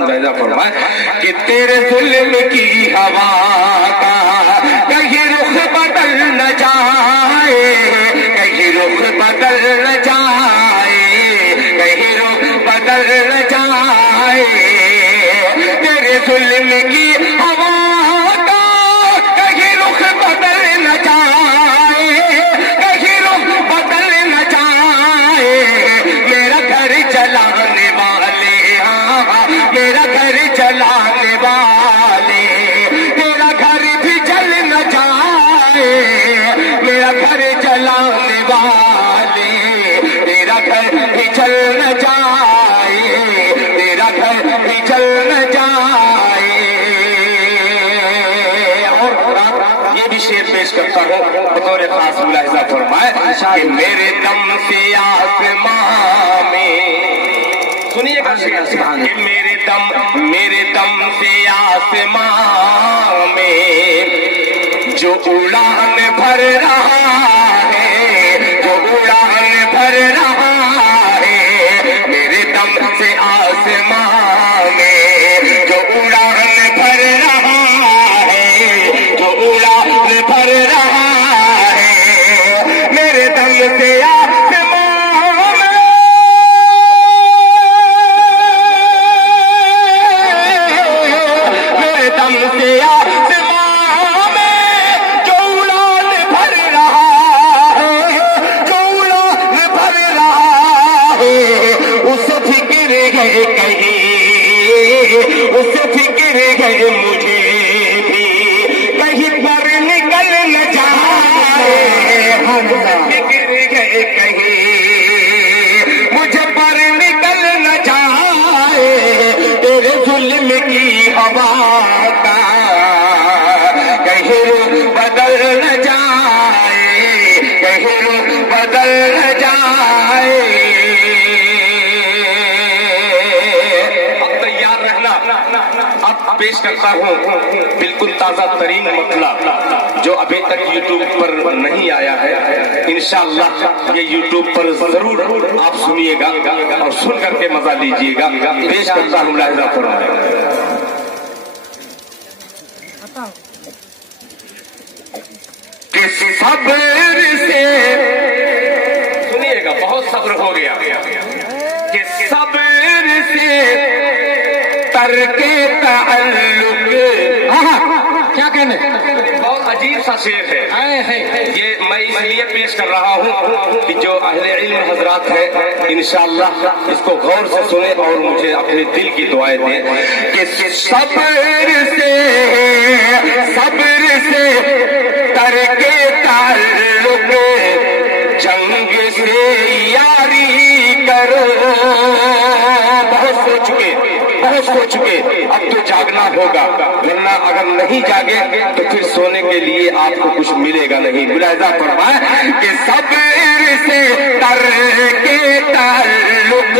ملاحظہ فرمائے کہ تیرے ظلم کی ہوا کا کہیں رخ بدل نہ جائے، کہیں رخ بدل نہ جائے، کہیں رخ بدل نہ جائے، تیرے ظلم کی ہوا کا کہیں رخ بدل نہ جائے، کہیں رخ بدل نہ جائے، میرا گھر جلانے والے، میرا گھر جلانے والے، تیرا گھر بھی جل نہ جائے، میرا گھر جلانے والے، تیرا گھر بھی جل نہ جائے، تیرا گھر بھی جل نہ جائے۔ اور یہ بھی شعر پیش کرتا ہوں بطور خاص ملاحظہ فرمائے کہ میرے دم سے آسمان میں، سنیے گا کہ میرے دم سے آسمان میں جو اڑان بھر رہا ہے، جو اڑان بھر رہا ہے، میرے دم سے آسمان میں جو اڑان بھر رہا ہے، جو اڑان بھر رہا ہے، میرے دم سے اس فکر ہے مجھے بھی کہیں پر نکل نہ جائے، فکر ہے کہیں مجھے پر نکل نہ جائے، تیرے ظلم کی ہوا کا کہیں رخ بدل نہ جائے، کہیں رخ بدل نہ جائے۔ اب پیش کرتا ہوں بالکل تازہ ترین مطلب جو ابھی تک یوٹیوب پر نہیں آیا ہے، انشاءاللہ یہ یوٹیوب پر ضرور آپ سنیے گا اور سن کر کے مزہ لیجیے گا۔ پیش کرتا ہوں ملاحظہ فرمائے کہ صبر سے، سنیے گا بہت صبر ہو گیا، کہ صبر سے ترک تعلق، کیا کہنے، بہت عجیب سا شعر ہے یہ، میں اس لیے پیش کر رہا ہوں کہ جو اہل علم حضرات ہیں انشاءاللہ اس کو غور سے سنیں اور مجھے اپنے دل کی دعائیں دیں کہ صبر سے ترک تعلق، جنگ سے یاری کرو، بہت سو چکے اب تو جاگنا ہوگا، ورنہ اگر نہیں جاگے تو پھر سونے کے لیے آپ کو کچھ ملے گا نہیں۔ ملاحظہ فرمائے کہ صبر سے ترک تعلق،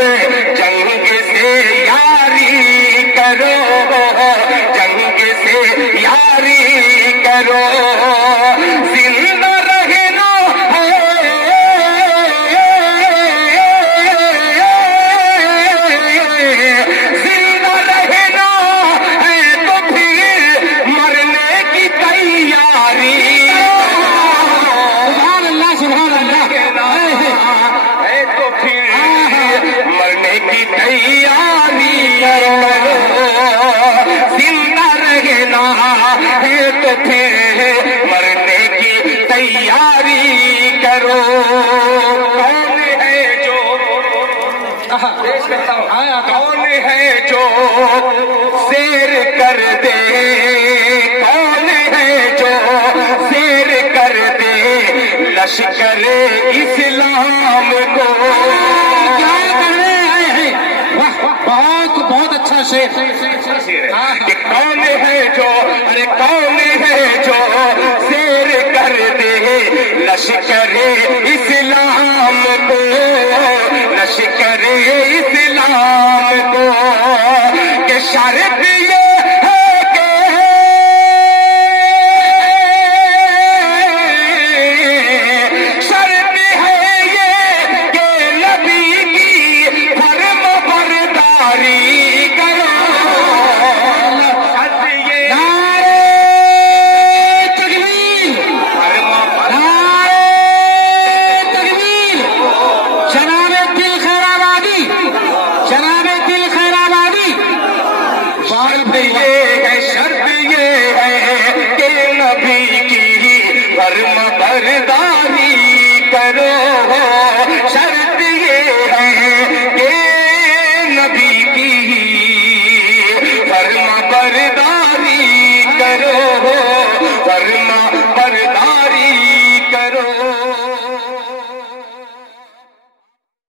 جنگ سے یاری کرو، جنگ سے یاری کرو، زندہ رہنا مرنے کی تیاری کرو۔ کون ہے جو، کون ہے جو سیر کر دے، کون ہے جو سیر کر دے لشکر اسلام کو، کیا کرے آئے ہیں، بہت اچھا شعر کہ کون ہے جو، ارے کون ہے جو سیر کر دے لشکر اسلام کو، لشکر اسلام کو، کہ شرط یہ ہے کہ شرط ہے یہ کہ نبی کی فرم برداری کرو، فرما برداری کرو شر